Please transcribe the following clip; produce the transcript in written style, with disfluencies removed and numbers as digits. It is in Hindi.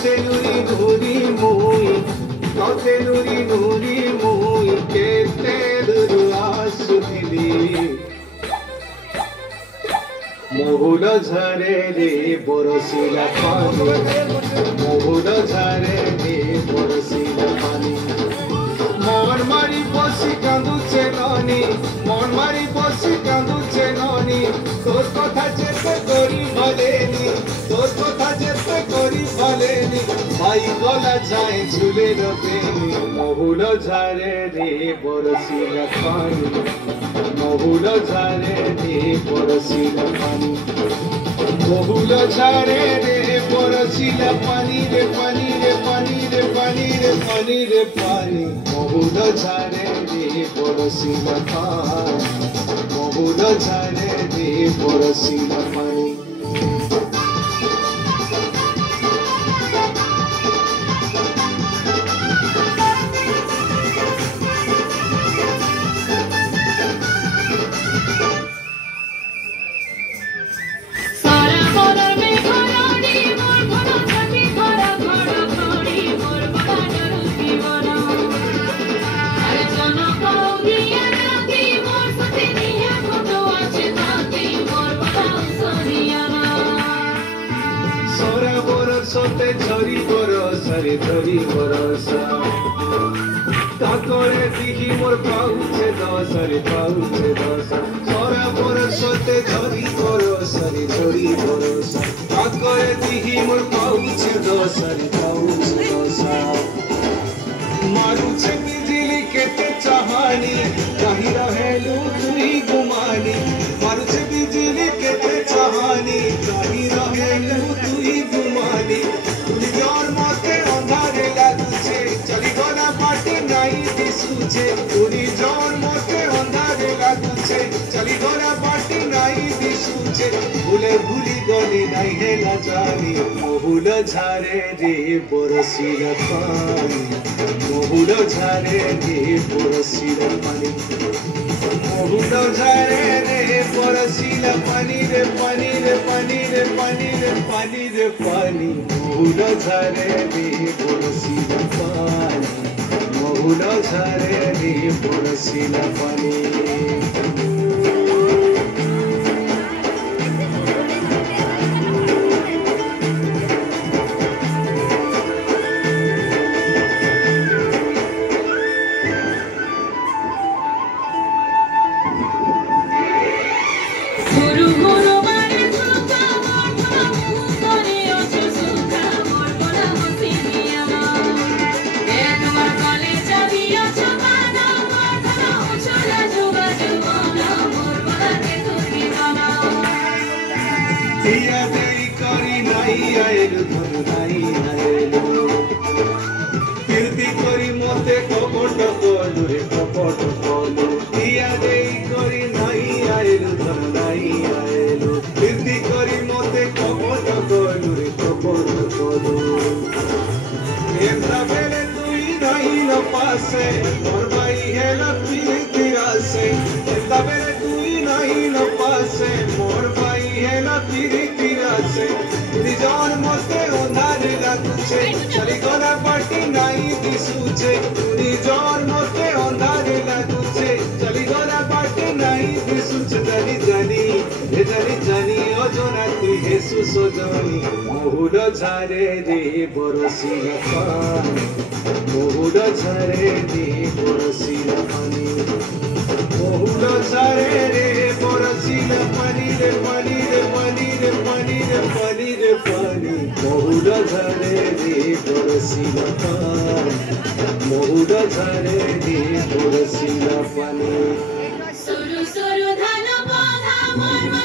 तोते नुरी नुरी मुई तोते नुरी नुरी मुई केते दुरु आसुथिली महुल झरे रे बरसिला पानी महुल झरे रे बरसिला पानी मन मारी बसी कांदुचे ननी मन मारी बसी कांदुचे ननी तोर कथा जेते करी भलेनी तोर कथा जेते करी भलेनी भाई गला जाए झुले रबेनी महुल झरे रे बरसिला पानी महुल झरे रे बरसिला पानी महुल झरे रे बरसिला पानी रे पानी रे पानी रे पानी रे पानी रे पानी महुल झरे रे बरसिला पानी महुल झरे रे बरसिला पानी सोते झरी बरसा रे झरी बरसा ताकरे दिही मोर पाउछे दसा रे पाउछे दसा सरा बरसते झरी बरसा रे झरी बरसा ताकरे दिही मोर पाउछे दसा रे पाउछे दसा मारुछे बिजली केते चाहानी कहि रहेलु तुई गुमानी मारुछे बिजली केते चाहानी कहि रहेलु तुई गुमानी तुई जोर मते अंधारे लागुछे चली गला पाटी नाही दिसुछे तुई जोर मते अंधारे लागुछे चली गला पाटी नाही दिसुछे भूले भूली गली नाही हेला जानी महुल झरे रे बरसिला पानी महुल झरे रे बरसिला पानी महुल झरे रे बरसिला पानी रे पानी रे पानी रे पानी रे पानी रे पानी महुल झरे रे बरसिला पानी महुल झरे रे बरसिला पानी चली गला पाटी नाही दिसुचे निजर मते अंधारे लागुचे चली गला पाटी नाही दिसुचे जानी जानी अजना तु हेसु सजनी महुल झरे रे बरसिला पानी महुल झरे रे बरसिला पानी महुल झरे रे बरसिला पानी रे पानी रे पानी रे पानी रे पानी रे पानी महुल झरे रे बरसिला पानी महुल झरे रे बरसिला पानी सुरु सुरु धन बाधा मन